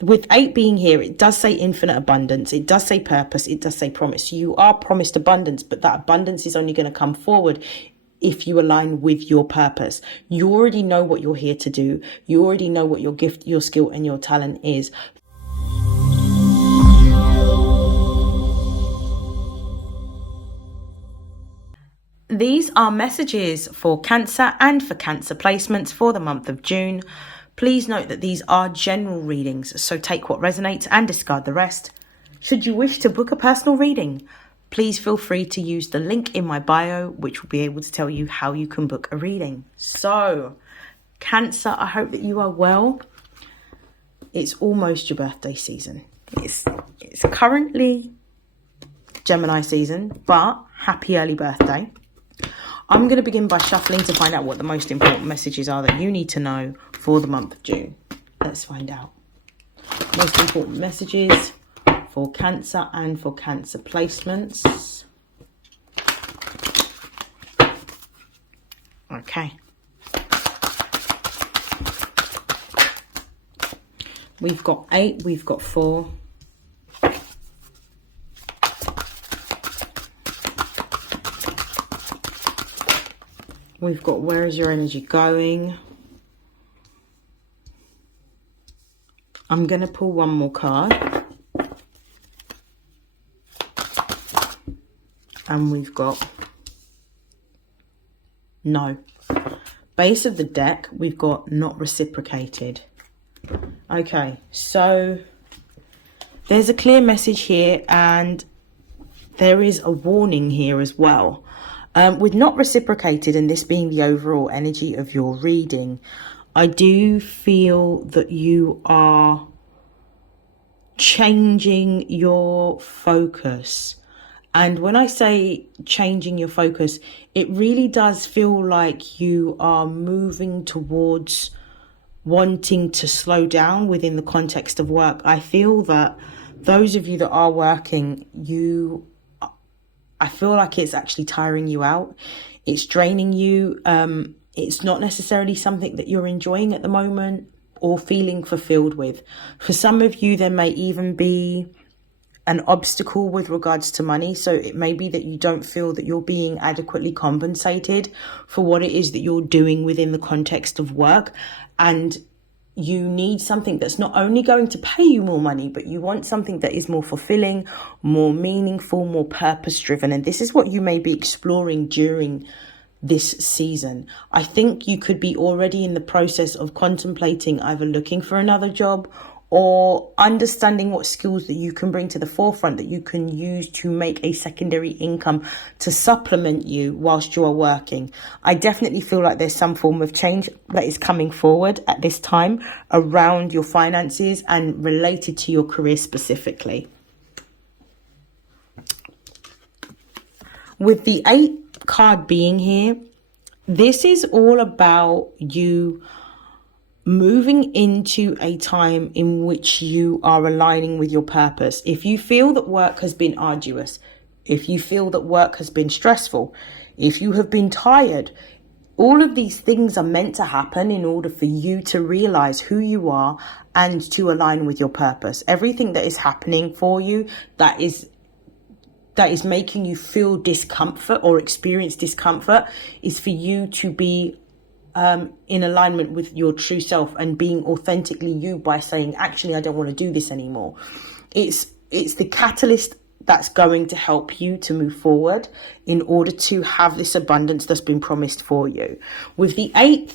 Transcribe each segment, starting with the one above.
with 8 being here, it does say infinite abundance. It does say purpose. It does say promise. You are promised abundance, but that abundance is only going to come forward if you align with your purpose. You already know what you're here to do. You already know what your gift, your skill, and your talent is. These are messages for Cancer and for Cancer placements for the month of June. Please note that these are general readings, so take what resonates and discard the rest. Should you wish to book a personal reading, please feel free to use the link in my bio, which will be able to tell you how you can book a reading. So, Cancer, I hope that you are well. It's almost your birthday season. It's currently Gemini season, but happy early birthday. I'm going to begin by shuffling to find out what the most important messages are that you need to know for the month of June. Let's find out. Most important messages for Cancer and for Cancer placements. Okay. We've got 8, we've got 4. We've got where is your energy going? I'm going to pull one more card. And we've got no. Base of the deck, we've got not reciprocated. Okay, so there's a clear message here and there is a warning here as well. With not reciprocated and this being the overall energy of your reading, I do feel that you are changing your focus. And when I say changing your focus, it really does feel like you are moving towards wanting to slow down within the context of work. I feel that those of you that are working, I feel like it's actually tiring you out. It's draining you. It's not necessarily something that you're enjoying at the moment or feeling fulfilled with. For some of you, there may even be an obstacle with regards to money. So it may be that you don't feel that you're being adequately compensated for what it is that you're doing within the context of work. And you need something that's not only going to pay you more money, but you want something that is more fulfilling, more meaningful, more purpose-driven. And this is what you may be exploring during this season. I think you could be already in the process of contemplating either looking for another job or understanding what skills that you can bring to the forefront that you can use to make a secondary income to supplement you whilst you are working. I definitely feel like there's some form of change that is coming forward at this time around your finances and related to your career specifically. With the 8 card being here, this is all about you moving into a time in which you are aligning with your purpose. If you feel that work has been arduous, if you feel that work has been stressful, if you have been tired, all of these things are meant to happen in order for you to realize who you are and to align with your purpose. Everything that is happening for you that is making you feel discomfort or experience discomfort is for you to be in alignment with your true self and being authentically you by saying, actually, I don't want to do this anymore. It's the catalyst that's going to help you to move forward in order to have this abundance that's been promised for you. With 8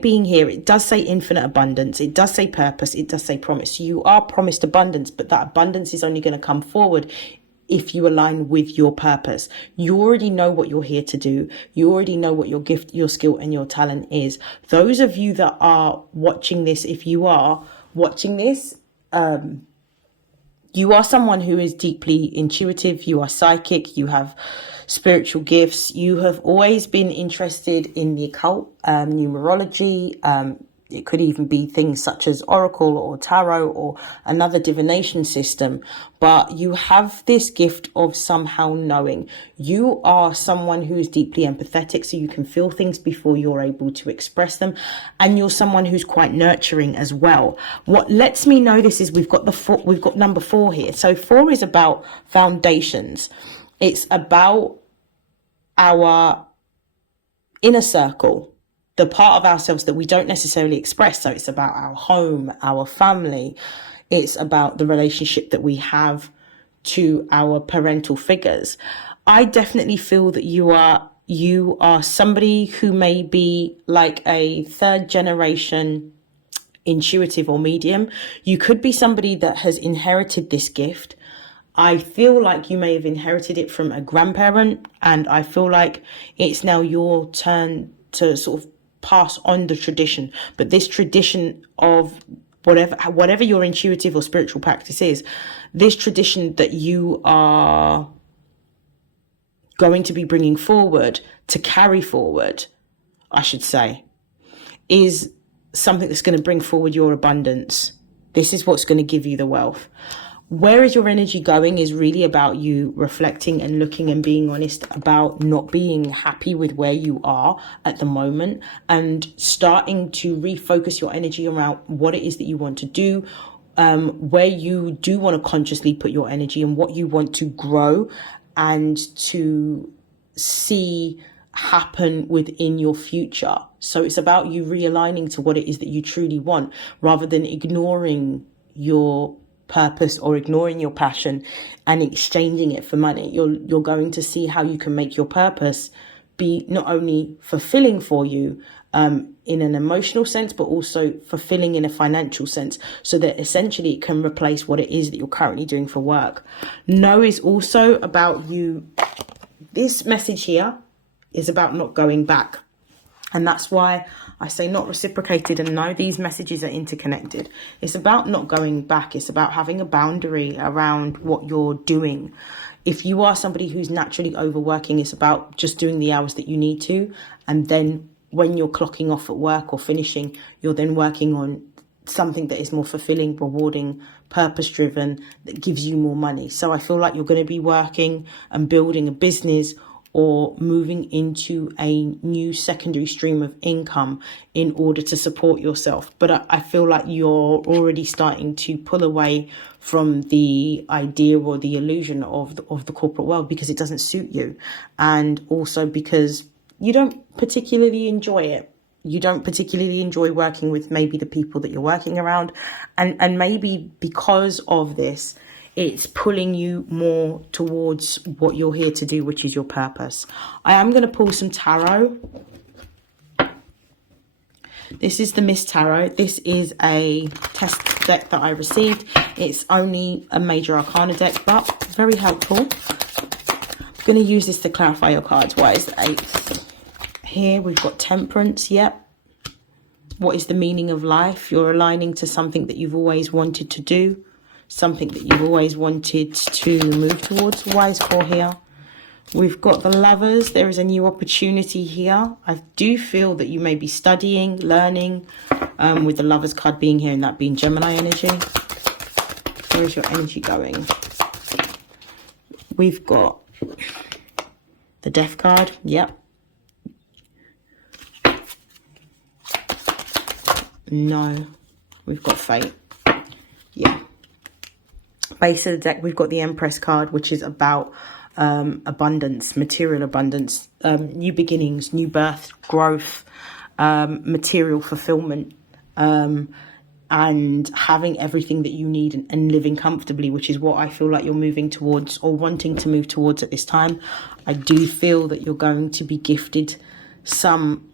being here, it does say infinite abundance. It does say purpose. It does say promise. You are promised abundance, but that abundance is only going to come forward if you align with your purpose. You already know what you're here to do. You already know what your gift, your skill, and your talent is. Those of you that are watching this, if you are watching this, you are someone who is deeply intuitive. You are psychic. You have spiritual gifts. You have always been interested in the occult, numerology, It could even be things such as Oracle or Tarot or another divination system. But you have this gift of somehow knowing. You are someone who is deeply empathetic, so you can feel things before you're able to express them. And you're someone who's quite nurturing as well. What lets me know this is we've got number 4 here. So 4 is about foundations. It's about our inner circle, the part of ourselves that we don't necessarily express. So it's about our home, our family. It's about the relationship that we have to our parental figures. I definitely feel that you are somebody who may be like a 3rd generation intuitive or medium. You could be somebody that has inherited this gift. I feel like you may have inherited it from a grandparent, and I feel like it's now your turn to sort of pass on the tradition. But this tradition of whatever your intuitive or spiritual practice is, this tradition that you are going to be bringing forward, to carry forward, I should say, is something that's going to bring forward your abundance. This is what's going to give you the wealth. Where is your energy going is really about you reflecting and looking and being honest about not being happy with where you are at the moment, and starting to refocus your energy around what it is that you want to do, where you do want to consciously put your energy and what you want to grow and to see happen within your future. So it's about you realigning to what it is that you truly want, rather than ignoring your purpose or ignoring your passion and exchanging it for money. You're going to see how you can make your purpose be not only fulfilling for you in an emotional sense, but also fulfilling in a financial sense, so that essentially it can replace what it is that you're currently doing for work. No is also about you. This message here is about not going back. And that's why I say not reciprocated, and no, these messages are interconnected. It's about not going back. It's about having a boundary around what you're doing. If you are somebody who's naturally overworking, it's about just doing the hours that you need to. And then when you're clocking off at work or finishing, you're then working on something that is more fulfilling, rewarding, purpose-driven, that gives you more money. So I feel like you're going to be working and building a business or moving into a new secondary stream of income in order to support yourself. But I feel like you're already starting to pull away from the idea or the illusion of the corporate world, because it doesn't suit you. And also because you don't particularly enjoy it. You don't particularly enjoy working with maybe the people that you're working around. And maybe because of this, it's pulling you more towards what you're here to do, which is your purpose. I am going to pull some tarot. This is the Miss Tarot. This is a test deck that I received. It's only a major arcana deck, but very helpful. I'm going to use this to clarify your cards. What is the 8th? Here we've got Temperance. Yep. What is the meaning of life? You're aligning to something that you've always wanted to do. Something that you've always wanted to move towards. Wise 4 here. We've got the Lovers. There is a new opportunity here. I do feel that you may be studying, learning, with the Lovers card being here and that being Gemini energy. Where is your energy going? We've got the Death card. Yep. No. We've got Fate. Yeah. Base of the deck, we've got the Empress card, which is about abundance, material abundance, new beginnings, new birth, growth, material fulfillment, and having everything that you need and living comfortably, which is what I feel like you're moving towards or wanting to move towards at this time. I do feel that you're going to be gifted some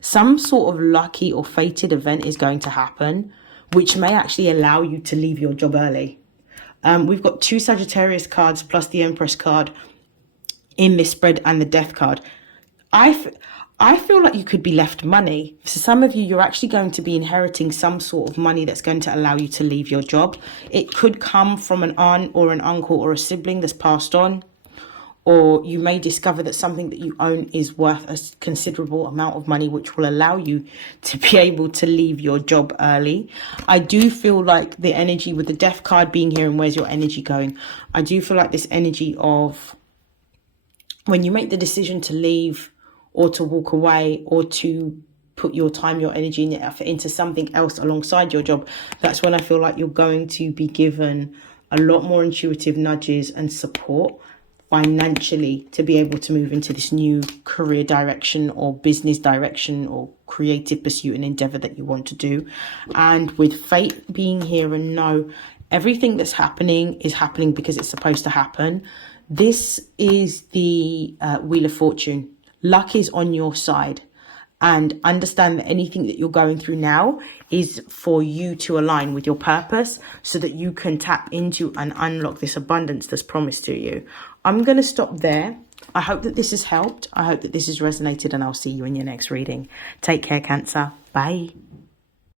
sort of lucky or fated event is going to happen, which may actually allow you to leave your job early. We've got 2 Sagittarius cards plus the Empress card in this spread and the Death card. I feel like you could be left money. For some of you, you're actually going to be inheriting some sort of money that's going to allow you to leave your job. It could come from an aunt or an uncle or a sibling that's passed on, or you may discover that something that you own is worth a considerable amount of money, which will allow you to be able to leave your job early. I do feel like the energy with the Death card being here, and where's your energy going? I do feel like this energy of when you make the decision to leave or to walk away or to put your time, your energy and your effort into something else alongside your job, that's when I feel like you're going to be given a lot more intuitive nudges and support financially to be able to move into this new career direction or business direction or creative pursuit and endeavor that you want to do. And with fate being here, and no, everything that's happening is happening because it's supposed to happen. This is the Wheel of Fortune. Luck is on your side. And understand that anything that you're going through now is for you to align with your purpose so that you can tap into and unlock this abundance that's promised to you. I'm going to stop there. I hope that this has helped. I hope that this has resonated, and I'll see you in your next reading. Take care, Cancer. Bye.